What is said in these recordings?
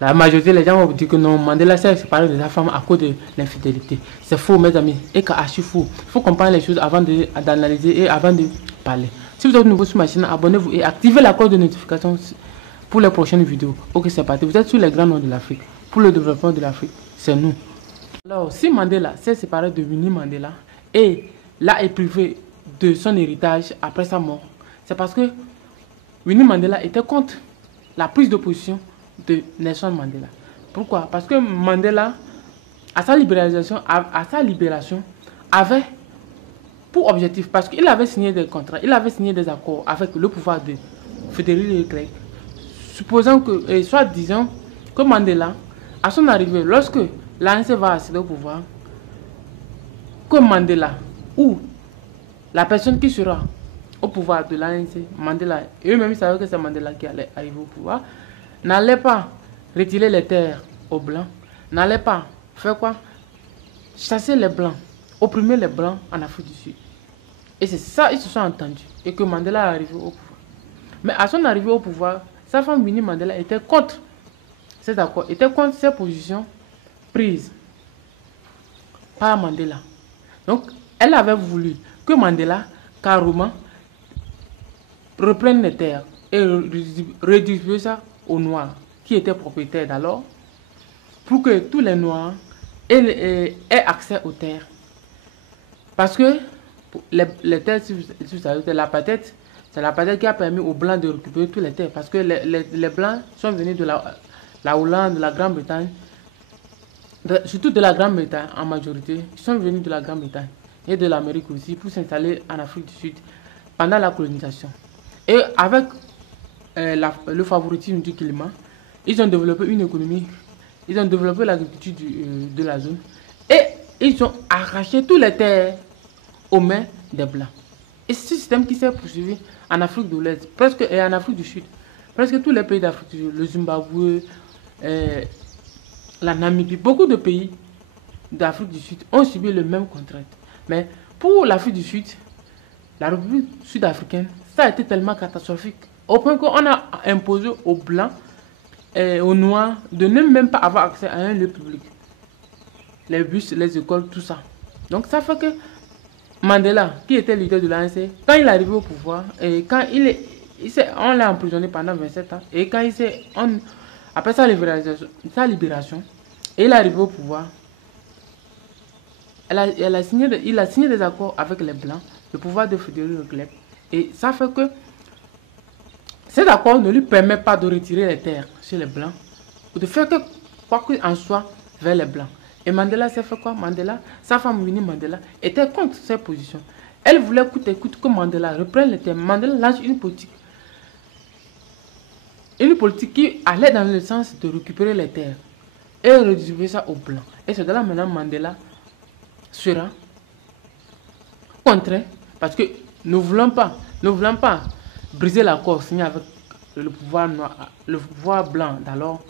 La majorité des gens vont dire que non, Mandela s'est séparé de sa femme à cause de l'infidélité. C'est faux, mes amis. Et c'est faux. Il faut comprendre les choses avant d'analyser et avant de parler. Si vous êtes nouveau sur ma chaîne, abonnez-vous et activez la cloche de notification pour les prochaines vidéos. Ok, c'est parti. Vous êtes sur les grands noms de l'Afrique. Pour le développement de l'Afrique, c'est nous. Alors, si Mandela s'est séparé de Winnie Mandela et l'a privé de son héritage après sa mort, c'est parce que Winnie Mandela était contre la prise de position de Nelson Mandela. Pourquoi? Parce que Mandela, à sa libération, avait pour objectif, parce qu'il avait signé des contrats, il avait signé des accords avec le pouvoir de Frédéric Leclerc, supposant que, soit disant que Mandela, à son arrivée, lorsque l'ANC va accéder au pouvoir, que Mandela, ou la personne qui sera au pouvoir de l'ANC, Mandela, et eux-mêmes savaient que c'est Mandela qui allait arriver au pouvoir, n'allait pas retirer les terres aux Blancs, n'allait pas faire quoi? Chasser les Blancs, opprimer les Blancs en Afrique du Sud. Et c'est ça, ils se sont entendus. Et que Mandela est arrivé au pouvoir. Mais à son arrivée au pouvoir, sa femme Winnie Mandela était contre cet accord, était contre ces positions prises par Mandela. Donc, elle avait voulu que Mandela, carrément, reprenne les terres et redistribuer ça aux Noirs qui étaient propriétaires d'alors, pour que tous les Noirs aient accès aux terres. Parce que les terres, si vous savez, c'est l'apartheid qui a permis aux Blancs de récupérer toutes les terres. Parce que les Blancs sont venus de la Hollande, de la Grande-Bretagne, surtout de la Grande-Bretagne en majorité, ils sont venus de la Grande-Bretagne et de l'Amérique aussi pour s'installer en Afrique du Sud pendant la colonisation. Et avec le favoritisme du climat, ils ont développé une économie, ils ont développé l'agriculture de la zone et ils ont arraché toutes les terres aux mains des Blancs. Et ce système qui s'est poursuivi en Afrique de l'Est, presque et en Afrique du Sud, presque tous les pays d'Afrique du Sud, le Zimbabwe, la Namibie, beaucoup de pays d'Afrique du Sud ont subi le même contrainte. Mais pour l'Afrique du Sud, la République sud-africaine, ça a été tellement catastrophique au point qu'on a imposé aux Blancs et aux Noirs de ne même pas avoir accès à un lieu public. Les bus, les écoles, tout ça. Donc ça fait que Mandela, qui était leader de l'ANC, quand il est arrivé au pouvoir, et quand on l'a emprisonné pendant 27 ans, et quand après sa libération, et il est arrivé au pouvoir, il a signé des accords avec les Blancs, le pouvoir de Frédéric Leclerc. Et ça fait que cet accord ne lui permet pas de retirer les terres chez les Blancs, ou de faire que quoi qu'il en soit vers les Blancs. Et Mandela s'est fait quoi? Mandela, sa femme Winnie Mandela, était contre ces positions. Elle voulait coûte et coûte que Mandela reprenne les terres. Mandela lance une politique qui allait dans le sens de récupérer les terres et redistribuer ça aux Blancs. Et c'est de là maintenant Mandela sera contraint parce que nous ne voulons pas briser l'accord signé avec le pouvoir noir, le pouvoir blanc d'alors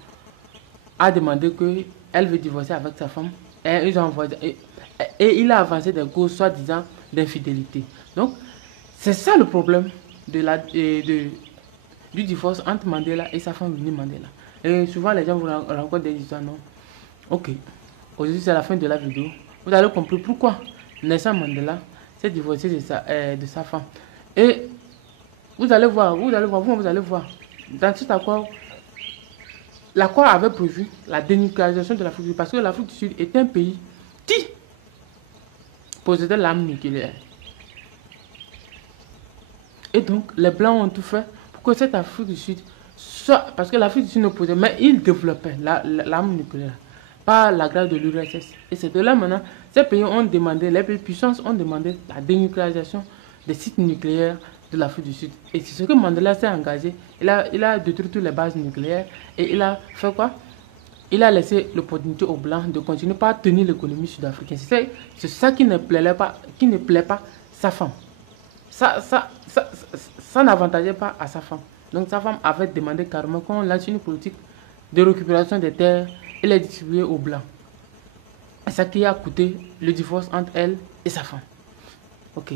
a demandé qu'elle veut divorcer avec sa femme et il a avancé des causes soi-disant d'infidélité. Donc c'est ça le problème du divorce entre Mandela et sa femme Winnie Mandela. Et souvent les gens vous rencontrent des histoires, non? Ok, aujourd'hui c'est la fin de la vidéo. Vous allez comprendre pourquoi Nelson Mandela s'est divorcé de sa femme. Et vous allez voir. Dans cet accord, l'accord avait prévu la dénucléarisation de l'Afrique du Sud. Parce que l'Afrique du Sud est un pays qui possédait l'arme nucléaire. Et donc, les Blancs ont tout fait pour que cette Afrique du Sud soit... Parce que l'Afrique du Sud ne possédait, mais ils développaient l'arme nucléaire par la grâce de l'URSS. Et c'est de là maintenant, ces pays ont demandé, les pays puissances ont demandé la dénucléarisation des sites nucléaires de l'Afrique du Sud. Et c'est ce que Mandela s'est engagé. Il a détruit toutes les bases nucléaires et il a fait quoi? Il a laissé l'opportunité aux Blancs de continuer à tenir l'économie sud-africaine. C'est ça qui ne plaît pas sa femme. Ça n'avantageait pas à sa femme. Donc sa femme avait demandé carrément qu'on lance une politique de récupération des terres et les distribuer aux Blancs. C'est ça qui a coûté le divorce entre elle et sa femme. Ok.